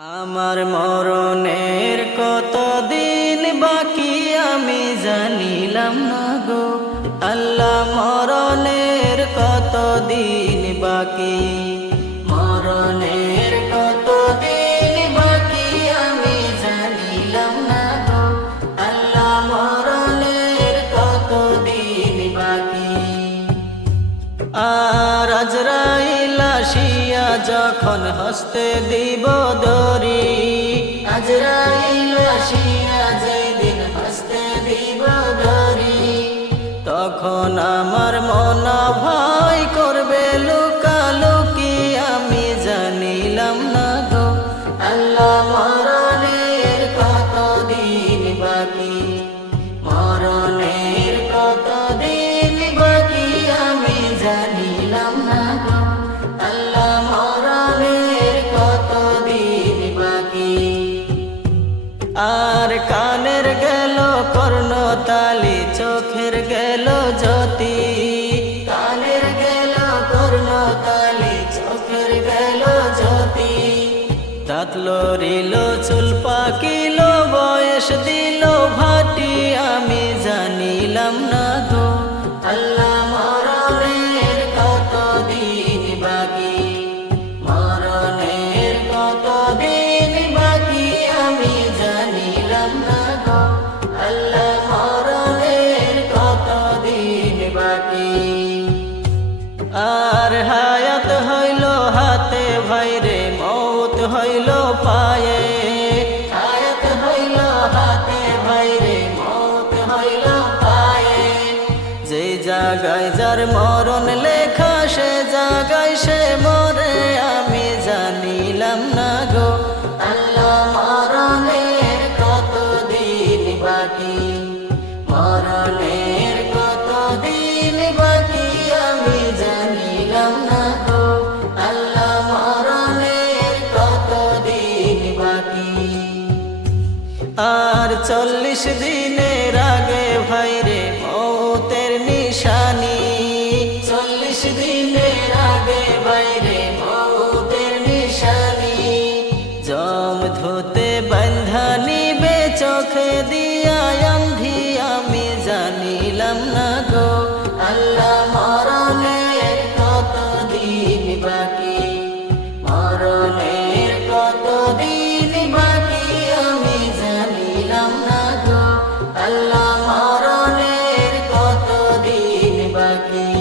আমার মরণের কতদিন বাকি আমি জানিলাম না গো আল্লাহ, মরণের কতদিন বাকি, মরণের কতদিন বাকি আমি জানিলাম না গো আল্লাহ, মরণের কতদিন বাকি। আর আজরাইল আসিয়া যখন হস্তে দিব দরি, আজরাইল আসিয়া যেদিন হস্তে দিব দরি, তখন আমার মন ভয় করবে লুকালুকি আমি জানিলাম না গো আল্লাহ, মরণের কতদিন বাকি, মরণের কতদিন বাকি আমি জানিলাম না গো আল্লাহ, মরণের কতদিন বাকি। আর কানের গেল কর্ণতালি, চোখের গেল জ্যোতি, কানের গেল কর্ণতালি, চোখের গেল জ্যোতি, দাঁত লড়িল চুল পাকিল বয়স দিল ভাটি আমি জানিলাম না গো আল্লাহ, মরণের কতদিন বাকি, মরণের কতদিন বাকি আমি জানিলাম না গো আল্লাহ, মরণের কতদিন বাকি। আর হায়াত হইল হাতে ভাইরে, মৌত হইল পায়ে, হায়াত হইল হাতে ভাইরে, মৌত হইল পায়ে, যে জায়গায় যার মরণ লেখা সে জায়গায় সে মরে আমি জানিলাম না গো আল্লাহ, মরণের কতদিন বাকি, মরণের কতদিন বাকি আমি জানিলাম না গো আল্লাহ, মরণের কতদিন বাকি। আর 40 দিনের আগে ভাইরে মৌতের নিশানি, 40 দিনের আগে ভাইরে মৌতের নিশানি, জম ধুতে বন্ধা নিবে চোখে দিয়া অন্ধি আমি জানিলাম না গো আল্লাহ, মরণের কতদিন বাকি, মরণের কতদিন বাকি আমি জানিলাম না গো আল্লাহ, মরণের কতদিন বাকি।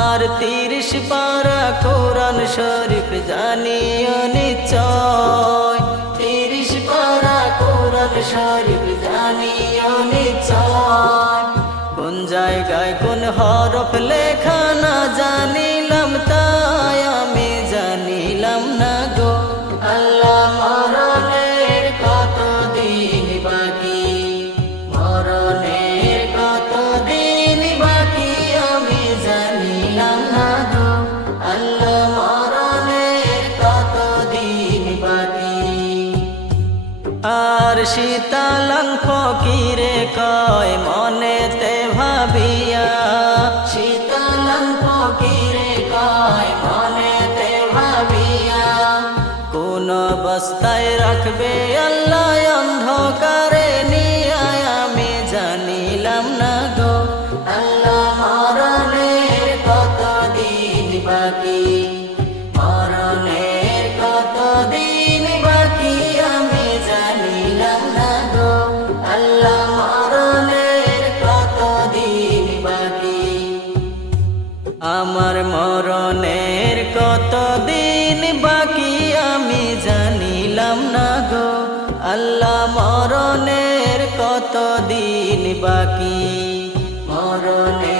আর 30 পারা কোরআন শরীফ জানিও নিশ্চয়, 30 পারা কোরআন শরীফ জানিও নিশ্চয়, কোন জায়গায় কোন হরফ লেখা না জানিলাম তাই আমি জানিলাম না গো আল্লাহ, মরণের কতদিন বাকি, মরণের কতদিন বাকি আমি জানিলাম না গো আল্লাহ, মরণের কতদিন বাকি। আর শীতালং ফকিরে কয় মনেতে ভাবিয়া, শীতালং ফকিরে কয় মনেতে ভাবিয়া, কোন অবস্থায় রাখবে আল্লাহ অন্ধকারে নিয়া আমি জানিলাম না গো আল্লাহ, মরণের কতদিন বাকি, মরণের কতদিন বাকি আমি জানিলাম না গো আল্লাহ, মরণের কতদিন বাকি। আমার মরণের কতদিন বাকি আমি জানিলাম না গো আল্লাহ, মরণের কতদিন বাকি, মরণের